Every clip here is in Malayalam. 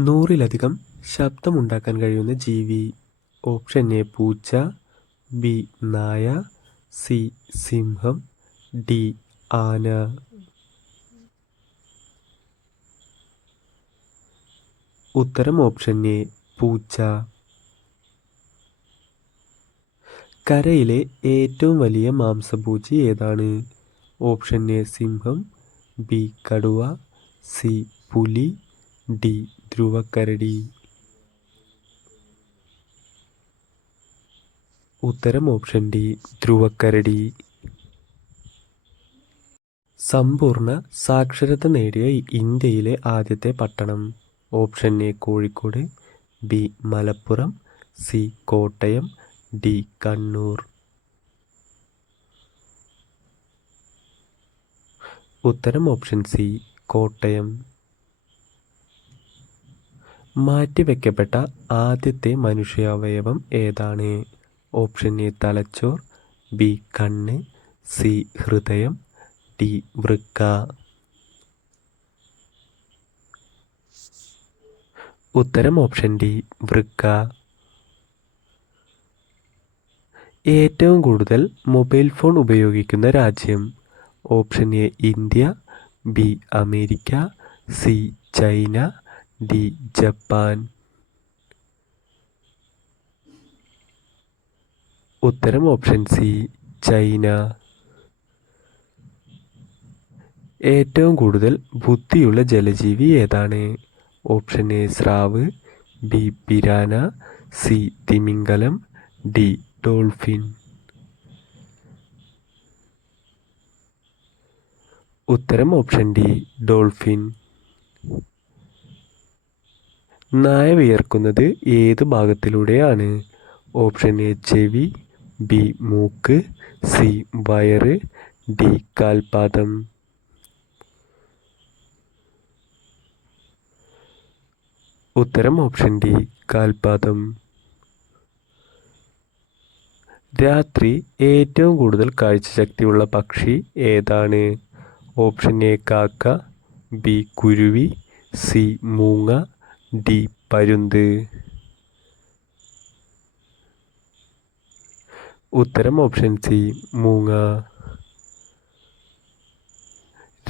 നൂറിലധികം ശബ്ദമുണ്ടാക്കാൻ കഴിയുന്ന ജീവി. ഓപ്ഷൻ എ പൂച്ച. ബി നായ. സി സിംഹം. ഡി ആന. ഉത്തരം ഓപ്ഷൻ എ പൂച്ച. കരയിലെ ഏറ്റവും വലിയ മാംസഭൂജി ഏതാണ്? ഓപ്ഷൻ എ സിംഹം. ബി കടുവ. സി പുലി. ഡി ധ്രുവക്കരടി. ഉത്തരം ഓപ്ഷൻ ഡി ധ്രുവക്കരടി. സമ്പൂർണ സാക്ഷരത നേടിയ ഇന്ത്യയിലെ ആദ്യത്തെ പട്ടണം. Option A Kozhikode. B Malappuram. C Kottayam. D Kannur. ഉത്തരം ഓപ്ഷൻ സി കോട്ടയം. മാറ്റിവെക്കപ്പെട്ട ആദ്യത്തെ മനുഷ്യാവയവം ഏതാണ്? ഓപ്ഷൻ എ തലച്ചോർ ബി കണ്ണ് സി ഹൃദയം ഡി വൃക്ക. ഉത്തരം ഓപ്ഷൻ ഡി വൃക്ക. ഏറ്റവും കൂടുതൽ മൊബൈൽ ഫോൺ ഉപയോഗിക്കുന്ന രാജ്യം? Option A India B America C China D Japan ഉത്തരം ഓപ്ഷൻ സി ചൈന. ഏറ്റവും കൂടുതൽ ബുദ്ധിയുള്ള ജലജീവി ഏതാണ്? ഓപ്ഷൻ എ സ്രാവ്. B piranha. സി തിമിംഗലം. D dolphin. ഉത്തരം ഓപ്ഷൻ ഡി ഡോൾഫിൻ. നായ വിയർക്കുന്നത് ഏത് ഭാഗത്തിലൂടെയാണ്? ഓപ്ഷൻ എ ചെവി ബി മൂക്ക് സി വയറ് ഡി കാൽപാദം. ഉത്തരം ഓപ്ഷൻ ഡി കാൽപാദം. രാത്രി ഏറ്റവും കൂടുതൽ കാഴ്ചശക്തിയുള്ള പക്ഷി ഏതാണ്? ഓപ്ഷൻ എ കാക്ക ബി കുരുവി സി മൂങ്ങ ഡി പരുന്ത്. ഉത്തരം ഓപ്ഷൻ സി മൂങ്ങ.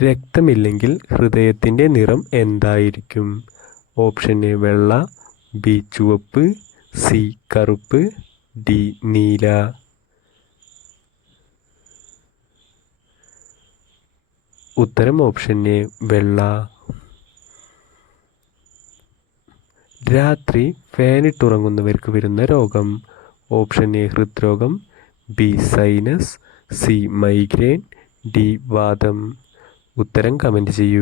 രക്തമില്ലെങ്കിൽ ഹൃദയത്തിന്റെ നിറം എന്തായിരിക്കും? ഓപ്ഷൻ എ വെള്ള. ബി ചുവപ്പ്. സി കറുപ്പ്. ഡി നീല. ഉത്തരം ഓപ്ഷൻ എ വെള്ള. രാത്രി ഫാനിട്ടുറങ്ങുന്നവർക്ക് വരുന്ന രോഗം. ഓപ്ഷൻ എ ഹൃദ്രോഗം B sinus C migraine D വാദം. ഉത്തരം കമന്റ് ചെയ്യൂ.